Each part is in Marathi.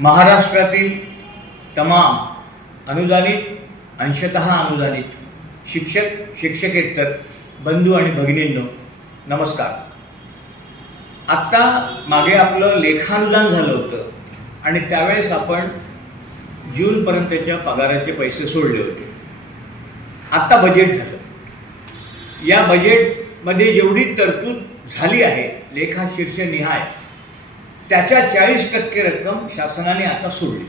महाराष्ट्रातील तमाम अनुदानित अंशतः अनुदानित शिक्षक शिक्षकेतर बंधू आणि भगिनींनो नमस्कार. आत्ता मागे आपलं लेखानुदान झालं होतं आणि त्यावेळेस आपण जूनपर्यंतच्या पगाराचे पैसे सोडले होते. आत्ता बजेट झालं. या बजेटमध्ये जेवढी तरतूद झाली आहे लेखा शीर्षनिहाय निहाय त्याच्या चाळीस टक्के रक्कम शासनाने आता सोडली.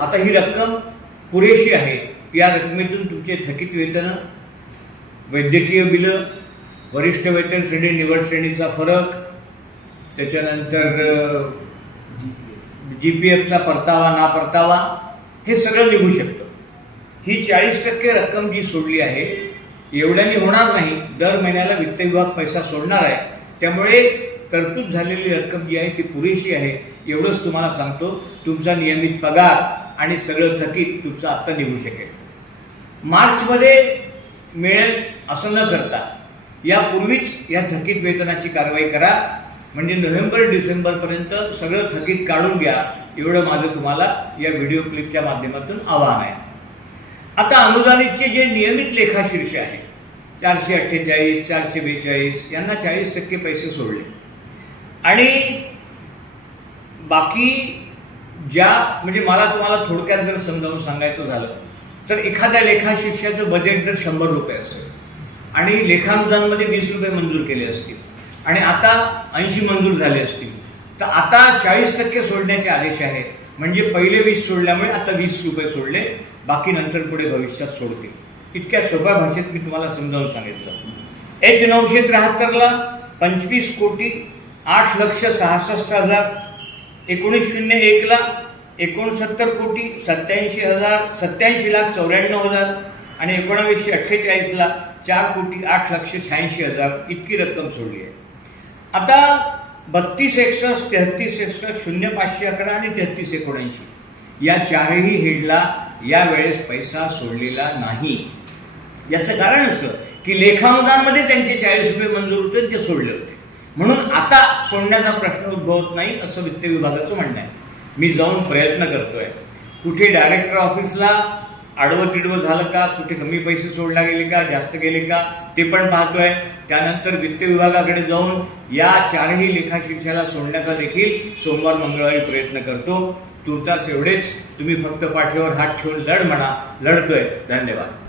आता ही रक्कम पुरेशी आहे. या रकमेतून तुमचे थकीत वेतनं वैद्यकीय बिलं वरिष्ठ वेतन श्रेणी निवड श्रेणीचा फरक त्याच्यानंतर जी पी एफचा परतावा ना परतावा हे सगळं निघू शकतं. ही चाळीस टक्के रक्कम जी सोडली आहे एवढ्याने होणार नाही. दर महिन्याला वित्त विभाग पैसा सोडणार आहे. त्यामुळे तरतूद झालेली रक्कम जी आहे ती पुरेशी आहे. एवढंच तुम्हाला सांगतो तुमचा नियमित पगार आणि सगळं थकीत तुमचं आत्ता निघू शकेल. मार्चमध्ये मिळेल असं न करता यापूर्वीच या थकीत वेतनाची कारवाई करा. म्हणजे नोव्हेंबर डिसेंबरपर्यंत सगळं थकीत काढून घ्या. एवढं माझं तुम्हाला या व्हिडिओ क्लिपच्या माध्यमातून आवाहन आहे. आता अनुदानितचे जे नियमित लेखाशीर्ष आहे चारशे अठ्ठेचाळीस चारशे बेचाळीस यांना चाळीस टक्के पैसे सोडले. आणि बाकी ज्या म्हणजे मला तुम्हाला थोडक्यात जर समजावून सांगायचं झालं तर एखाद्या लेखा लेखाशिर्षाचं बजेट जर शंभर रुपये असेल आणि लेखानुदानमध्ये वीस रुपये मंजूर केले असतील आणि आता ऐंशी मंजूर झाले असतील तर आता चाळीस टक्के सोडण्याचे आदेश आहे म्हणजे पहिले वीस सोडल्यामुळे आता वीस रुपये सोडले बाकी नंतर पुढे भविष्यात सोडतील. इतक्या सोप्या भाषेत मी तुम्हाला समजावून सांगितलं. एच नऊशे त्र्याहत्तरला पंचवीस कोटी आठ लक्ष सहासष्ट हजार एकोणीस शून्य एकला एकोणसत्तर कोटी सत्याऐंशी हजार सत्याऐंशी लाख चौऱ्याण्णव हजार आणि एकोणावीसशे अठ्ठेचाळीसला चार कोटी आठ लक्ष शहाऐंशी हजार इतकी रक्कम सोडली आहे. आता बत्तीस एकसष्ट तेहतीस एकसष्ट शून्य पाचशे अकरा आणि तेहतीस एकोणऐंशी या चारही हेडला यावेळेस पैसा सोडलेला नाही. याचं कारण असं की लेखानुदानमध्ये त्यांचे चाळीस रुपये मंजूर होते ते सोडले होते. म्हणून आता सोडण्याचा प्रश्न उद्भवत नाही असं वित्त विभागाचं म्हणणं आहे. मी जाऊन प्रयत्न करतोय. कुठे डायरेक्टर ऑफिसला आडवं तिडवं झालं का? कुठे कमी पैसे सोडला गेले का? जास्त गेले का? ते पण पाहतोय. त्यानंतर वित्त विभागाकडे जाऊन या चारही लेखाशीर्षाला सोडण्याचा देखील सोमवार मंगळवारी प्रयत्न करतो. तुर्तास एवढेच. तुम्ही फक्त पाठीवर हात ठेवून लढ म्हणा. लढतोय. धन्यवाद.